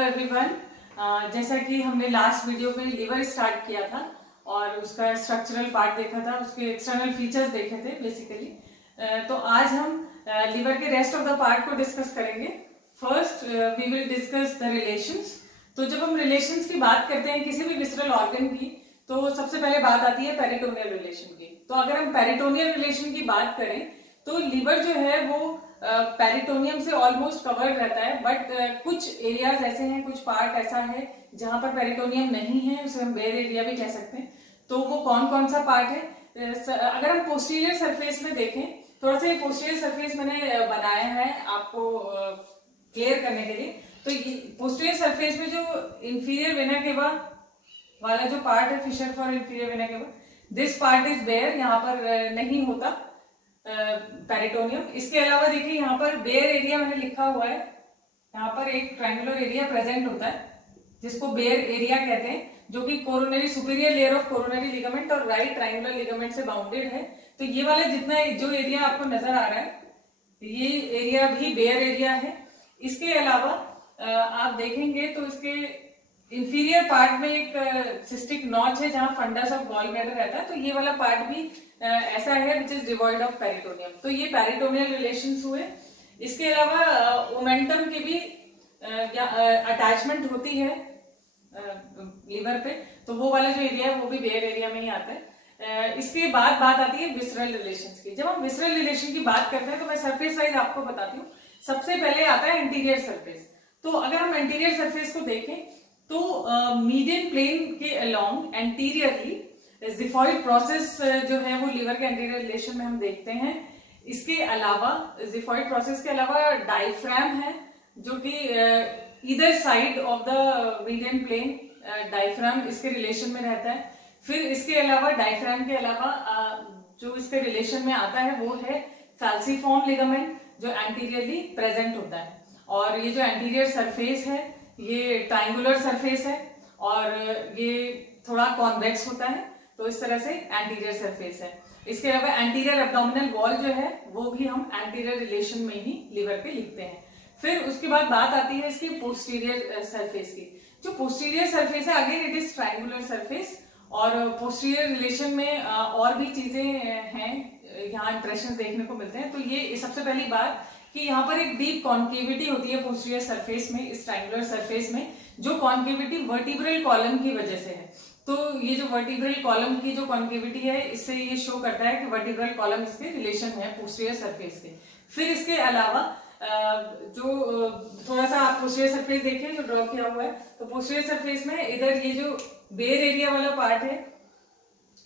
Everyone, जैसा कि हमने लास्ट वीडियो में लिवर स्टार्ट किया था और उसका स्ट्रक्चरल पार्ट देखा था, उसके एक्सटर्नल फीचर्स देखे थे बेसिकली। तो आज हम लिवर के रेस्ट ऑफ द पार्ट को डिस्कस करेंगे। First we will discuss the relations. तो जब हम रिलेशंस की बात करते हैं किसी भी विसरल ऑर्गन की, तो सबसे पहले बात आती है पेरिटोनियल रिलेशन की। तो अगर हम पेरिटोनियल रिलेशन की बात करें तो लिवर जो है वो पेरिटोनियम से ऑलमोस्ट कवर्ड रहता है, बट कुछ एरियाज ऐसे हैं, कुछ पार्ट ऐसा है जहां पर पेरिटोनियम नहीं है, उसे हम बेयर एरिया भी कह सकते हैं। तो वो कौन कौन सा पार्ट है? अगर हम पोस्टीरियर सरफेस में देखें, थोड़ा सा ये पोस्टीरियर सरफेस मैंने बनाया है आपको क्लियर करने के लिए। तो पोस्टीरियर सरफेस में जो इंफीरियर वेना केवा वाला जो पार्ट है, fissure for inferior vena cava, this part is bare, यहाँ पर नहीं होता पेरिटोनियम। इसके अलावा देखिए यहाँ पर बेयर एरिया मैंने लिखा हुआ है, यहाँ पर एक ट्रायंगुलर एरिया प्रेजेंट होता है जिसको बेयर एरिया कहते हैं, जो कि coronary superior layer of coronary ligament और राइट ट्रायंगुलर लिगामेंट से बाउंडेड है। तो ये वाला जितना जो एरिया आपको नजर आ रहा है, ये एरिया भी बेयर एरिया है। इसके अलावा आप देखेंगे तो इसके इंफीरियर पार्ट में एक सिस्टिक नॉच है जहां फंडस ऑफ गॉल ब्लैडर रहता है। तो ये वाला पार्ट भी ऐसा है which is devoid of peritoneum. तो ये पेरिटोनियल रिलेशंस हुए। इसके अलावा ओमेंटम की भी अटैचमेंट होती है लिवर पे, तो वो वाला जो एरिया है वो भी बेयर एरिया में ही आता है। इसके बाद बात आती है विसरल रिलेशंस की। जब हम विसरल रिलेशन की बात करते हैं तो मैं सरफेस वाइज आपको बताती हूँ। सबसे पहले आता है एंटीरियर सरफेस। तो अगर हम एंटीरियर सरफेस को देखें तो मीडियन प्लेन के अलोंग एंटीरियरली जिफॉइड प्रोसेस जो है वो लिवर के एंटीरियर रिलेशन में हम देखते हैं। इसके अलावा जिफॉइड प्रोसेस के अलावा डायफ्राम है जो कि इधर side of the median plane diaphragm इसके रिलेशन में रहता है। फिर इसके अलावा डायफ्राम के अलावा जो इसके रिलेशन में आता है वो है फैल्सीफॉर्म लिगामेंट जो एंटीरियरली प्रेजेंट होता है। और ये जो एंटीरियर सरफेस है ये ट्रायंगुलर सरफेस है और ये थोड़ा कॉन्वेक्स होता है, तो इस तरह से एंटीरियर सरफेस है। इसके अलावा एंटीरियर एब्डोमिनल वॉल जो है वो भी हम एंटीरियर रिलेशन में ही लिवर पे लिखते हैं। फिर उसके बाद बात आती है इसकी पोस्टीरियर सरफेस की। जो पोस्टीरियर सरफेस है again it is triangular surface, और पोस्टीरियर रिलेशन में और भी चीजें हैं, यहाँ इंप्रेशन देखने को मिलते हैं। तो ये सबसे पहली बात कि यहाँ पर एक डीप कॉन्केविटी होती है पोस्टीरियर सरफेस में, इस ट्रायंगुलर सरफेस में, जो कॉन्केविटी वर्टिब्रल कॉलम की वजह से है। तो ये जो वर्टिब्रल कॉलम की जो कॉन्केविटी है इससे ये शो करता है कि वर्टिब्रल कॉलम इसके रिलेशन है पोस्टीरियर सरफेस के। फिर इसके अलावा जो थोड़ा सा आप पोस्टीरियर सरफेस देखिए जो ड्रॉ किया हुआ है, तो पोस्टीरियर सरफेस में इधर ये जो बेयर एरिया वाला पार्ट है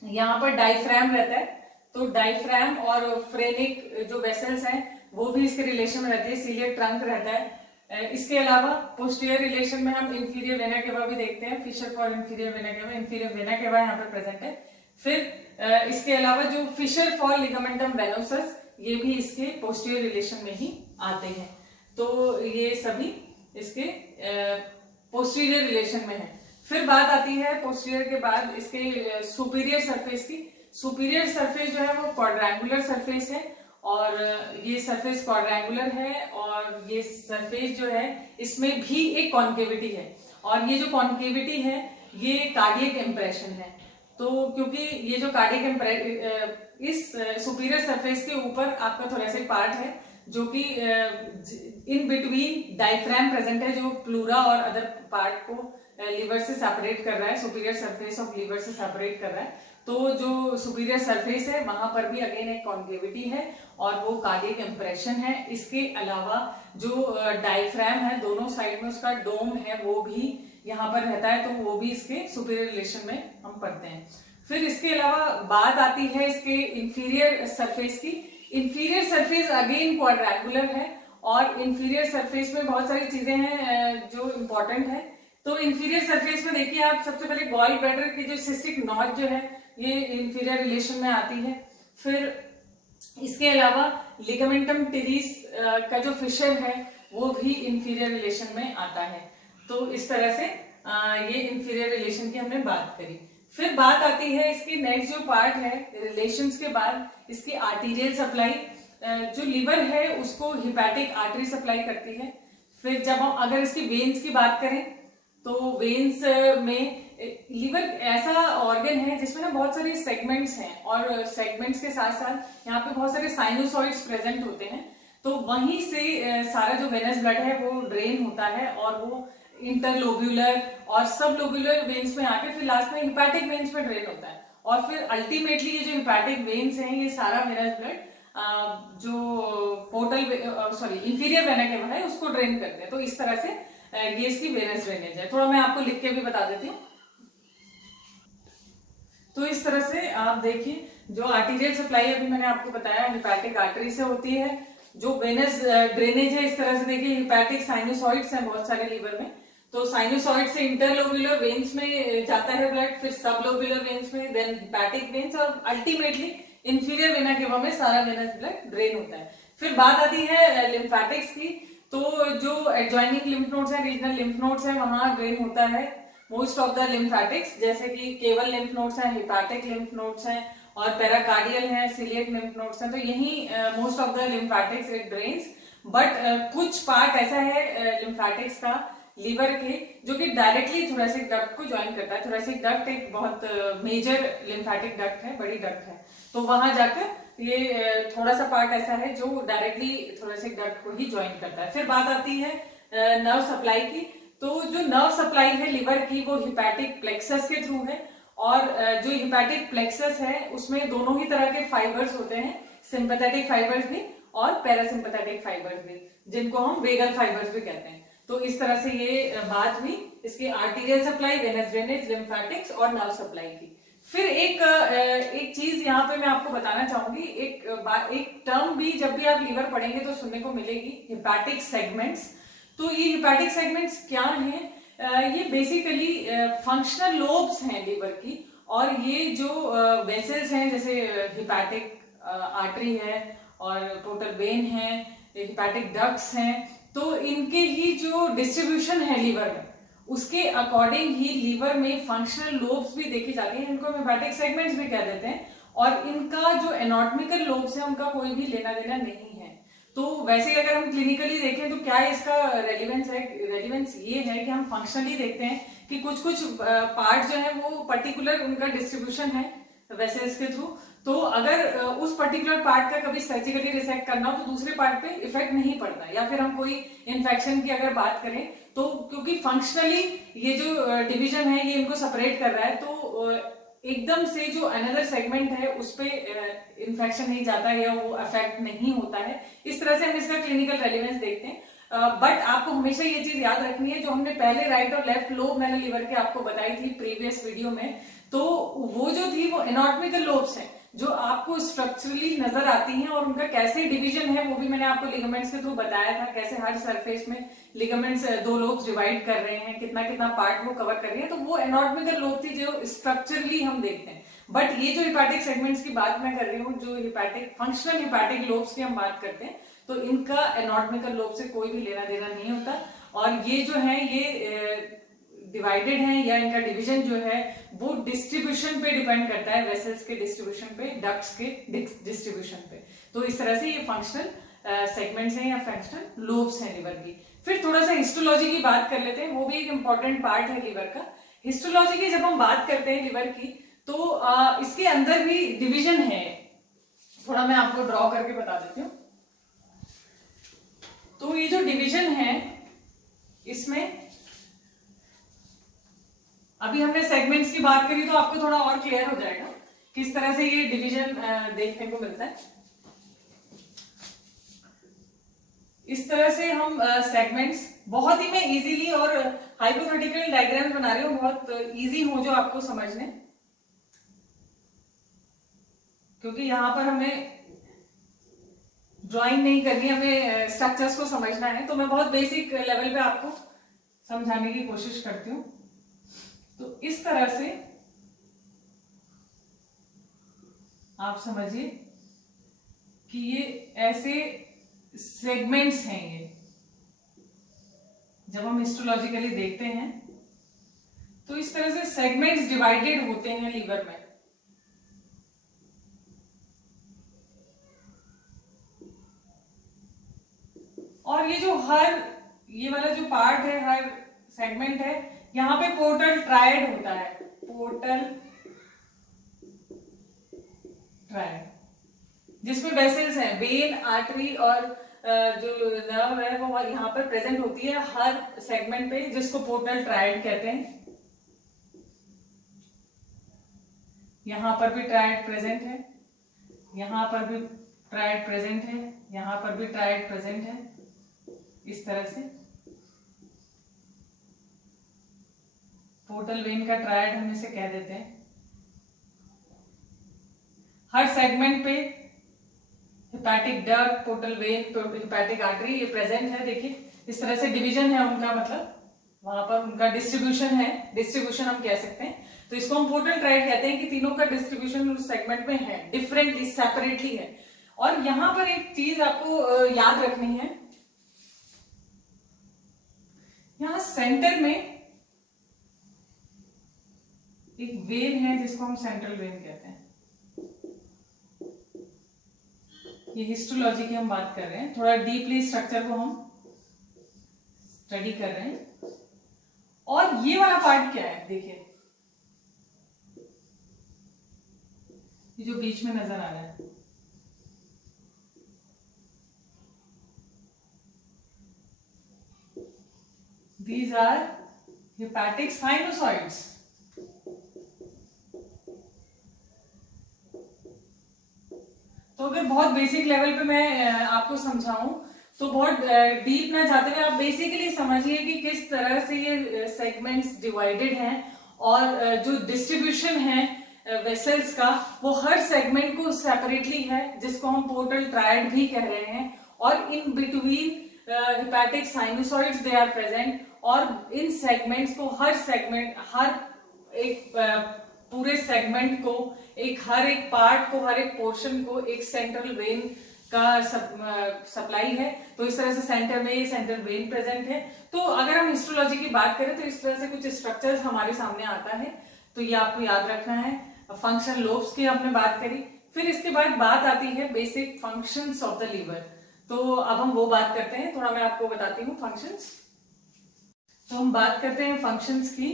यहाँ पर डायफ्राम रहता है। तो डायफ्राम और फ्रेनिक जो वेसल्स हैं वो भी इसके रिलेशन में रहते हैं, सीलियर ट्रंक रहता है। इसके अलावा पोस्टीरियर रिलेशन में हम इंफीरियर वेना केवा भी देखते हैं, fissure for inferior vena cava, inferior vena cava यहाँ पर प्रेजेंट है। फिर इसके अलावा जो फिशर फॉर लिगामेंटम वेनोसस ये भी इसके पोस्टीरियर रिलेशन में ही आते हैं। तो ये सभी इसके पोस्टीरियर रिलेशन में है। फिर बात आती है पोस्टीरियर के बाद इसके सुपीरियर सरफेस की। सुपीरियर सरफेस जो है वो क्वाड्रेंगुलर सरफेस है और ये सरफेस क्वाड्रेंगुलर है और ये सरफेस जो है इसमें भी एक कॉन्केविटी है, और ये जो कॉन्केविटी है ये कार्डियक इंप्रेशन है। तो क्योंकि ये जो कार्डियक इस सुपीरियर सरफेस के ऊपर आपका थोरेसिक पार्ट है जो कि इन बिटवीन डायफ्राम प्रेजेंट है जो प्लूरा और अदर पार्ट को लिवर से सेपरेट कर रहा है, सुपीरियर सरफेस ऑफ लिवर से सेपरेट कर रहा है। तो जो सुपीरियर सरफेस है वहां पर भी अगेन एक कॉन्केविटी है और वो कार्डियक इंप्रेशन है। इसके अलावा जो डायफ्राम है दोनों साइड में उसका डोम है वो भी यहाँ पर रहता है, तो वो भी इसके सुपीरियर रिलेशन में हम पढ़ते हैं। फिर इसके अलावा बात आती है इसके इंफीरियर सरफेस की। इंफीरियर सरफेस अगेन क्वाड्रेंगुलर है और इंफीरियर सरफेस में बहुत सारी चीजें हैं जो इम्पोर्टेंट है। तो इंफीरियर सरफेस में देखिए आप, सबसे पहले गॉल ब्लैडर की जो सिस्टिक नॉच जो है ये इंफीरियर रिलेशन में आती है। फिर इसके अलावा लिगामेंटम टेरिस का जो फिशर है वो भी इंफीरियर रिलेशन में आता है। तो इस तरह से ये इंफीरियर रिलेशन की हमने बात करी। फिर बात आती है इसकी नेक्स्ट जो पार्ट है रिलेशंस के बाद, इसकी आर्टीरियल सप्लाई। जो लिवर है उसको हिपैटिक आर्टरी सप्लाई करती है। फिर जब हम अगर इसकी वेन्स की बात करें तो वेन्स में लीवर ऐसा ऑर्गन है जिसमें ना बहुत सारे सेगमेंट्स हैं और सेगमेंट्स के साथ साथ यहाँ पे बहुत सारे साइनोसॉइड्स प्रेजेंट होते हैं। तो वहीं से सारा जो वेनस ब्लड है वो ड्रेन होता है और वो इंटरलोब्यूलर और सब लोब्यूलर वेन्स में आके फिर लास्ट में हिपैटिक वेन्स में ड्रेन होता है और फिर अल्टीमेटली ये जो हिपैटिक वेन्स हैं ये सारा वेनस ब्लड जो पोर्टल सॉरी इंफीरियर वेना केवा है उसको ड्रेन करते हैं। तो इस तरह से ये इसकी वेनस ड्रेनेज है। थोड़ा मैं आपको लिख के भी बता देती हूँ। तो इस तरह से आप देखिए जो आर्टीरियल सप्लाई अभी मैंने आपको बताया हिपैटिक आर्टरी से होती है। जो वेनस ड्रेनेज है इस तरह से देखिए हिपैटिक साइनोसॉइड्स हैं बहुत सारे लीवर में। तो साइनोसॉइड से इंटरलोब्यूलर वेन्स में जाता है ब्लड, फिर सबलोब्यूलर वेन्स में, देन हिपैटिक वेन्स और अल्टीमेटली इंफीरियर वेना केवा में सारा वेनस ब्लड ड्रेन होता है। फिर बात आती है लिम्फेटिक्स की। तो जो एडजॉइनिंग लिम्फ नोड्स है, रीजनल लिम्फ नोड्स है, वहां ड्रेन होता है मोस्ट ऑफ द लिम्फेटिक्स, जैसे कि केवल लिम्फ नोड्स हैं, हिपैटिक लिम्फ नोड्स हैं और पेराकार्डियल हैं, सिलियक लिम्फ नोड्स हैं। तो यही most of the lymphatics it drains. But कुछ पार्ट ऐसा है लिम्फेटिक्स का लीवर के जो कि डायरेक्टली थोरेसिक डक्ट को ज्वाइन करता है। थोरेसिक डक्ट एक बहुत मेजर लिम्फेटिक डक्ट है, बड़ी डक्ट है। तो वहां जाकर ये थोड़ा सा पार्ट ऐसा है जो डायरेक्टली थोरेसिक डक्ट को ही ज्वाइन करता है। फिर बात आती है नर्व सप्लाई की। तो जो नर्व सप्लाई है लिवर की वो हिपैटिक प्लेक्सस के थ्रू है और जो हिपैटिक प्लेक्सस है उसमें दोनों ही तरह के फाइबर्स होते हैं, सिंपैथेटिक फाइबर्स भी और पैरासिम्पैथेटिक फाइबर्स भी, जिनको हम वेगल फाइबर्स भी कहते हैं। तो इस तरह से ये बात हुई इसकी arterial supply, venous drainage, lymphatics और नर्व सप्लाई की। फिर एक चीज यहाँ पे मैं आपको बताना चाहूंगी, एक टर्म भी जब भी आप लीवर पढ़ेंगे तो सुनने को मिलेगी, हिपैटिक सेगमेंट्स। तो ये हिपैटिक सेगमेंट्स क्या हैं? ये बेसिकली फंक्शनल लोब्स हैं लीवर की और ये जो वेसल्स हैं जैसे हिपैटिक आर्टरी है और पोर्टल वेन है, हिपैटिक डक्ट्स हैं, तो इनके ही जो डिस्ट्रीब्यूशन है लीवर में उसके अकॉर्डिंग ही लीवर में फंक्शनल लोब्स भी देखी जाती हैं, इनको हम हिपैटिक सेगमेंट्स भी कह देते हैं। और इनका जो एनाटॉमिकल लोब्स है उनका कोई भी लेना देना नहीं है। तो वैसे अगर हम क्लिनिकली देखें तो क्या इसका रेलिवेंस है? रेलिवेंस ये है कि हम फंक्शनली देखते हैं कि कुछ कुछ पार्ट जो है वो पर्टिकुलर उनका डिस्ट्रीब्यूशन है वेसल्स के थ्रू। तो अगर उस पर्टिकुलर पार्ट का कभी सर्जिकली रिसेक्ट करना हो तो दूसरे पार्ट पे इफेक्ट नहीं पड़ता, या फिर हम कोई इन्फेक्शन की अगर बात करें तो क्योंकि फंक्शनली ये जो डिवीजन है ये इनको सेपरेट कर रहा है, तो एकदम से जो अनदर सेगमेंट है उस पे इन्फेक्शन नहीं जाता है या वो अफेक्ट नहीं होता है। इस तरह से हम इसका क्लिनिकल रेलिवेंस देखते हैं। बट आपको हमेशा ये चीज याद रखनी है, जो हमने पहले राइट और लेफ्ट लोब मैंने लीवर के आपको बताई थी प्रीवियस वीडियो में, तो वो जो थी वो एनाटॉमिकल लोब्स हैं जो आपको स्ट्रक्चरली नजर आती हैं और उनका कैसे डिवीजन है वो भी मैंने आपको लिगामेंट्स के थ्रू बताया था, कैसे हर सरफेस में लिगामेंट्स दो लोब्स डिवाइड कर रहे हैं, कितना कितना पार्ट वो कवर कर रही है। तो वो एनाटॉमिकल लोब थी जो स्ट्रक्चरली हम देखते हैं। बट ये जो हिपैटिक सेगमेंट्स की बात मैं कर रही हूँ, जो हिपैटिक फंक्शनल हिपैटिक लोब्स की हम बात करते हैं, तो इनका एनाटॉमिकल लोब से कोई भी लेना देना नहीं होता। और ये जो है ये डिवाइडेड है या इनका डिवीजन जो है वो डिस्ट्रीब्यूशन पे डिपेंड करता है, वेसल्स के डिस्ट्रीब्यूशन पे, डक्ट्स के डिस्ट्रीब्यूशन पे। तो इस तरह से ये फंक्शनल सेगमेंट्स हैं या फंक्शनल लोब्स हैं लिवर की। फिर थोड़ा सा हिस्टोलॉजी की बात कर लेते हैं, वो भी एक इंपॉर्टेंट पार्ट है लिवर का। हिस्टोलॉजी की जब हम बात करते हैं लिवर की तो इसके अंदर भी डिवीजन है, थोड़ा मैं आपको ड्रॉ करके बता देती हूँ। तो ये जो डिवीजन है इसमें अभी हमने सेगमेंट्स की बात करी तो आपको थोड़ा और क्लियर हो जाएगा किस तरह से ये डिवीजन देखने को मिलता है। इस तरह से हम सेगमेंट्स बहुत ही मैं इजीली और हाइपोथेटिकल डायग्राम बना रही हूँ, बहुत इजी हो जो आपको समझने, क्योंकि यहां पर हमें ड्राइंग नहीं करनी, हमें स्ट्रक्चर्स को समझना है। तो मैं बहुत बेसिक लेवल पे आपको समझाने की कोशिश करती हूँ। तो इस तरह से आप समझिए कि ये ऐसे सेगमेंट्स हैं। ये जब हम हिस्टोलॉजिकली देखते हैं तो इस तरह से सेगमेंट्स डिवाइडेड होते हैं लीवर में। और ये जो हर ये वाला जो पार्ट है, हर सेगमेंट है, यहाँ पे पोर्टल ट्रायड होता है, पोर्टल ट्रायड, जिसमें वेसल्स हैं, वेन, आर्टरी और जो नर्व है वो यहाँ पर प्रेजेंट होती है हर सेगमेंट पे, जिसको पोर्टल ट्रायड कहते हैं। यहाँ पर भी ट्रायड प्रेजेंट है, यहाँ पर भी ट्रायड प्रेजेंट है, यहाँ पर भी ट्रायड प्रेजेंट है, इस तरह से पोर्टल वेन का ट्रायड हम इसे कह देते हैं। हर सेगमेंट पे hepatic duct, portal vein, hepatic artery ये प्रेजेंट है। देखिए इस तरह से डिवीजन है उनका, मतलब वहां पर उनका डिस्ट्रीब्यूशन है, डिस्ट्रीब्यूशन हम कह सकते हैं। तो इसको हम पोर्टल ट्रायड कहते हैं कि तीनों का डिस्ट्रीब्यूशन उस सेगमेंट में है, डिफरेंटली, सेपरेटली है। और यहां पर एक चीज आपको याद रखनी है, यहां सेंटर में एक वेन है जिसको हम सेंट्रल वेन कहते हैं। ये हिस्टोलॉजी की हम बात कर रहे हैं, थोड़ा डीपली स्ट्रक्चर को हम स्टडी कर रहे हैं। और ये वाला पार्ट क्या है, देखिए ये जो बीच में नजर आ रहा है, these are hepatic sinusoids। तो अगर बहुत बेसिक लेवल पे मैं आपको समझाऊं तो बहुत डीप ना जाते हुए आप बेसिकली समझिए कि किस तरह से ये सेगमेंट्स डिवाइडेड हैं और जो डिस्ट्रीब्यूशन है वेसल्स का वो हर सेगमेंट को सेपरेटली है, जिसको हम पोर्टल ट्रायड भी कह रहे हैं। और in between hepatic sinusoids they are present, और इन सेगमेंट्स को हर सेगमेंट, हर एक पूरे सेगमेंट को, हर एक पार्ट को, हर एक पोर्शन को एक सेंट्रल वेन का सप्लाई है। तो इस तरह से सेंटर में ये सेंट्रल वेन प्रेजेंट है। तो अगर हम हिस्टोलॉजी की बात करें तो इस तरह से कुछ स्ट्रक्चर्स हमारे सामने आता है, तो ये आपको याद रखना है। फंक्शन लोब्स की हमने बात करी, फिर इसके बाद बात आती है basic functions of the liver. तो अब हम वो बात करते हैं, थोड़ा मैं आपको बताती हूँ फंक्शंस। तो हम बात करते हैं फंक्शंस की।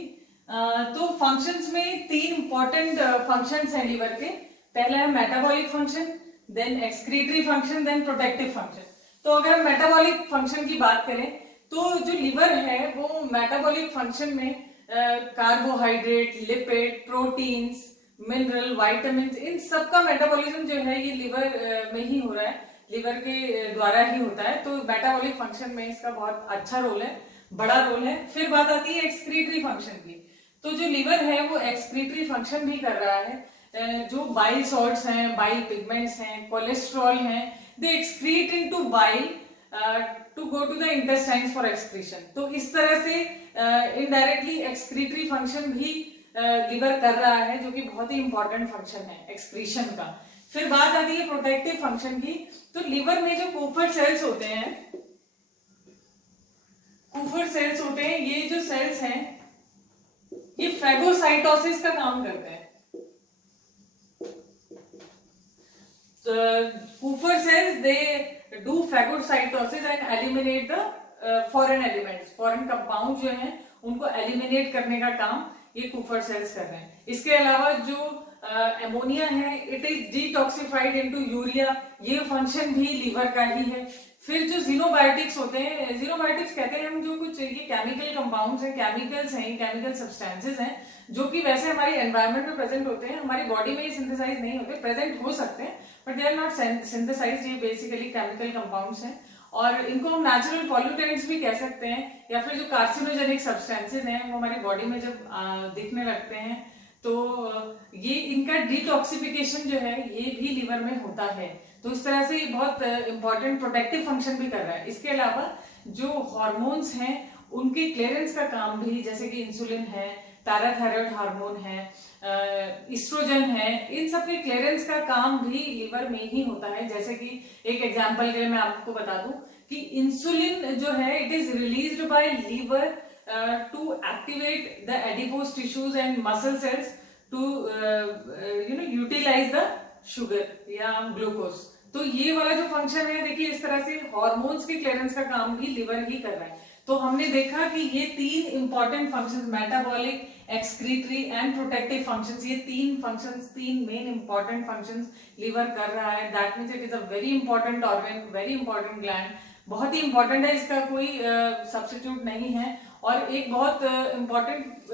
तो फंक्शंस में तीन इंपॉर्टेंट फंक्शंस हैं लीवर के। पहला है metabolic function, then excretory function, then protective function. तो अगर हम मेटाबॉलिक फंक्शन की बात करें तो जो लीवर है वो मेटाबॉलिक फंक्शन में carbohydrate, lipid, proteins, mineral, vitamin, इन सबका मेटाबॉलिज्म जो है ये लीवर में ही हो रहा है, लीवर के द्वारा ही होता है। तो मेटाबॉलिक फंक्शन में इसका बहुत अच्छा रोल है, बड़ा रोल है। फिर बात आती है एक्सक्रीटरी फंक्शन की। तो जो लीवर है वो एक्सक्रीटरी फंक्शन भी कर रहा है। जो बाइल सॉल्ट्स हैं, बाइल पिगमेंट्स हैं, कोलेस्ट्रॉल हैं, they excrete into bile to go to the intestines for excretion. तो इस तरह से इनडायरेक्टली एक्सक्रीटरी फंक्शन भी लीवर कर रहा है, जो कि बहुत ही इंपॉर्टेंट फंक्शन है एक्सक्रीशन का। फिर बात आती है प्रोटेक्टिव फंक्शन की। तो लीवर में जो कूपर सेल्स होते हैं, कूपर सेल्स होते हैं, ये जो सेल्स हैं ये फैगोसाइटोसिस का काम करते हैं। Kupffer cells they do phagocytosis and eliminate the foreign elements, foreign compound जो हैं उनको एलिमिनेट करने का काम ये कूपर सेल्स कर रहे हैं। इसके अलावा जो एमोनिया है, it is detoxified into urea, ये फंक्शन भी लीवर का ही है। फिर जो जीनोबायोटिक्स होते हैं, जीनोबायोटिक्स कहते हैं हम जो कुछ ये केमिकल कंपाउंड्स हैं, केमिकल्स हैं, केमिकल सब्सटेंसेस हैं जो कि वैसे हमारी एनवायरनमेंट में प्रेजेंट होते हैं, हमारी बॉडी में ये सिंथेसाइज नहीं होते, प्रेजेंट हो सकते हैं but they are not synthesized. ये बेसिकली केमिकल कंपाउंड्स हैं और इनको हम नेचुरल पॉल्यूटेंट्स भी कह सकते हैं, या फिर जो कार्सिनोजेनिक सब्सटेंसेस हैं वो हमारी बॉडी में जब दिखने लगते हैं तो ये इनका डिटॉक्सिफिकेशन जो है ये भी लीवर में होता है। तो इस तरह से बहुत इंपॉर्टेंट प्रोटेक्टिव फंक्शन भी कर रहा है। इसके अलावा जो हार्मोन्स हैं उनके क्लियरेंस का काम भी, जैसे कि इंसुलिन है, पैराथायरॉइड हार्मोन है, ईस्ट्रोजन है, इन सब के क्लियरेंस का काम भी लीवर में ही होता है। जैसे कि एक एग्जांपल के लिए मैं आपको बता दूं कि इंसुलिन जो है it is released by liver to activate the adipose tissues and muscle cells to utilize the sugar या ग्लूकोज। तो ये वाला जो फंक्शन है देखिए इस तरह से हार्मोन्स के क्लियरेंस का काम भी लीवर ही कर रहा है। तो हमने देखा कि ये 3 important functions, metabolic, excretory and protective functions, ये 3 functions, 3 main important functions liver कर रहा है। That means it is a very important organ, very important gland, बहुत ही इंपॉर्टेंट है, इसका कोई सब्स्टिट्यूट नहीं है। और एक बहुत इंपॉर्टेंट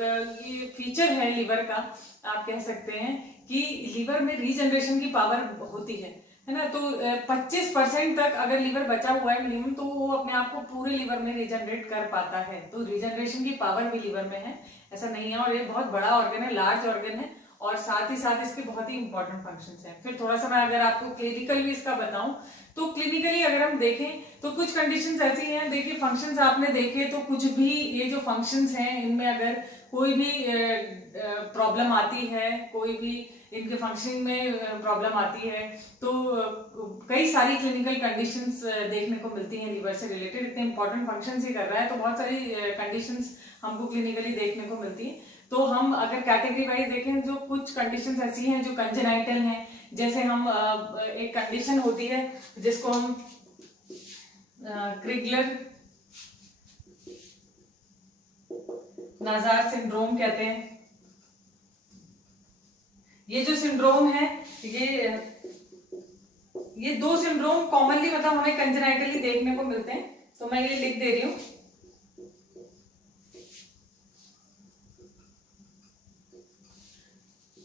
ये फीचर है लिवर का, आप कह सकते हैं कि लिवर में रीजनरेशन की पावर होती है ना। तो 25% तक अगर लिवर बचा हुआ है मिनिमम, तो वो अपने आप को पूरे लिवर में रीजनरेट कर पाता है। तो रीजनरेशन की पावर भी लिवर में है, ऐसा नहीं है। और ये बहुत बड़ा ऑर्गन है, लार्ज ऑर्गन है, और साथ ही साथ इसके बहुत ही इंपॉर्टेंट फंक्शंस हैं। फिर थोड़ा सा मैं अगर आपको क्लिनिकल भी इसका बताऊं, तो क्लिनिकली अगर हम देखें तो कुछ कंडीशंस ऐसी हैं, देखिए फंक्शंस आपने देखे तो कुछ भी ये जो फंक्शंस हैं इनमें अगर कोई भी प्रॉब्लम आती है, कोई भी इनके फंक्शनिंग में प्रॉब्लम आती है, तो कई सारी क्लिनिकल कंडीशंस देखने को मिलती हैं लिवर से रिलेटेड। इतने इंपॉर्टेंट फंक्शंस ही कर रहा है तो बहुत सारी कंडीशंस हमको क्लिनिकली देखने को मिलती है। तो हम अगर कैटेगरी वाइज देखें, जो कुछ कंडीशंस ऐसी हैं जो कंजेनाइटल हैं, जैसे हम एक कंडीशन होती है जिसको हम क्रिगलर नाजार सिंड्रोम कहते हैं। ये जो सिंड्रोम है, ये 2 सिंड्रोम कॉमनली मतलब हमें कंजेनाइटली देखने को मिलते हैं, तो मैं ये लिख दे रही हूं।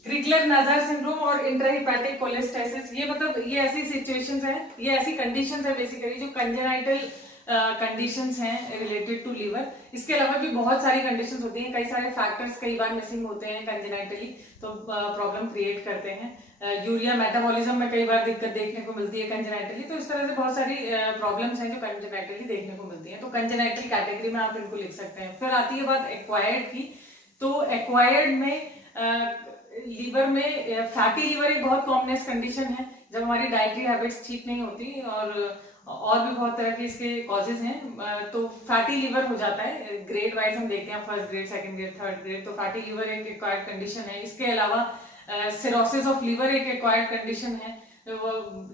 क्रिगलर नाजार सिंड्रोम और इंट्राहिपैटिक कोलेस्टेसिस, ये मतलब ये ऐसी सिचुएशंस हैं, ये ऐसी कंडीशंस है बेसिकली जो कंजेनाइटल कंडीशंस हैं रिलेटेड टू लिवर। इसके अलावा भी बहुत सारी कंडीशंस होती हैं, कई सारे फैक्टर्स कई बार मिसिंग होते हैं कंजेनाइटली, तो प्रॉब्लम क्रिएट करते हैं। यूरिया मेटाबॉलिज्म में कई बार दिक्कत देखने को मिलती है कंजेनाइटली। तो इस तरह से बहुत सारी प्रॉब्लम्स हैं जो कंजेनाइटली देखने को मिलती हैं। तो कंजेनाइटल कैटेगरी में आप इनको लिख सकते हैं। फिर आती है बात एक्वायर्ड की। तो एक्वायर्ड में लीवर में फैटी लीवर एक बहुत कॉमनेस कंडीशन है, जब हमारी डाइटरी हैबिट्स ठीक नहीं होती, और भी बहुत तरह के इसके कॉजेज हैं। तो फैटी लीवर हो जाता है, ग्रेड वाइज हम देखते हैं, first grade, second grade, third grade. तो फैटी लीवर एक एक्वायर्ड कंडीशन है। इसके अलावा सिरोसिस ऑफ लीवर एक एक्वायर्ड कंडीशन है, वो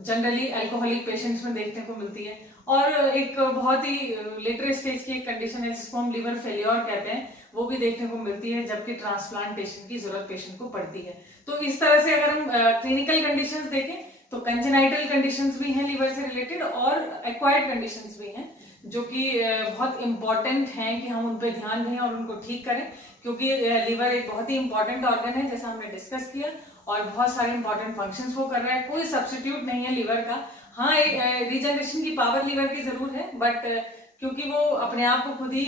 जनरली अल्कोहलिक पेशेंट्स में देखने को मिलती है। और एक बहुत ही लेटर स्टेज की एक कंडीशन है जिसको हम लिवर फेल्योर कहते हैं, वो भी देखने को मिलती है, जबकि ट्रांसप्लांटेशन की जरूरत पेशेंट को पड़ती है। तो इस तरह से अगर हम क्लिनिकल कंडीशंस देखें तो कंजेनाइटल कंडीशंस भी हैं लिवर से रिलेटेड, और एक्वायर्ड कंडीशंस भी हैं जो कि बहुत इंपॉर्टेंट हैं कि हम उन पर ध्यान दें और उनको ठीक करें, क्योंकि लिवर एक बहुत ही इंपॉर्टेंट ऑर्गन है जैसा हमने डिस्कस किया, और बहुत सारे इंपॉर्टेंट फंक्शंस वो कर रहा है। कोई सब्स्टिट्यूट नहीं है लिवर का। हाँ, रीजनरेशन की पावर लिवर की जरूर है, बट क्योंकि वो अपने आप को खुद ही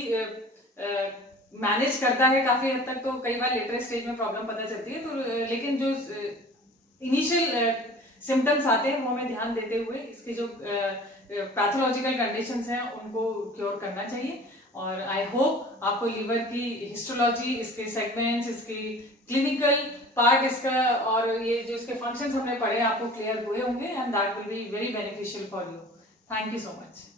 मैनेज करता है काफी हद तक, तो कई बार लेटर स्टेज में प्रॉब्लम पता चलती है। तो लेकिन जो इनिशियल सिम्टम्स आते हैं वो हमें ध्यान देते हुए इसकी जो पैथोलॉजिकल कंडीशंस हैं उनको क्योर करना चाहिए। और आई होप आपको लिवर की हिस्टोलॉजी, इसके सेगमेंट्स, इसकी क्लिनिकल पार्ट इसका, और ये जो इसके फंक्शंस हमने पढ़े आपको क्लियर हुए होंगे, and that will be very beneficial for you. Thank you so much.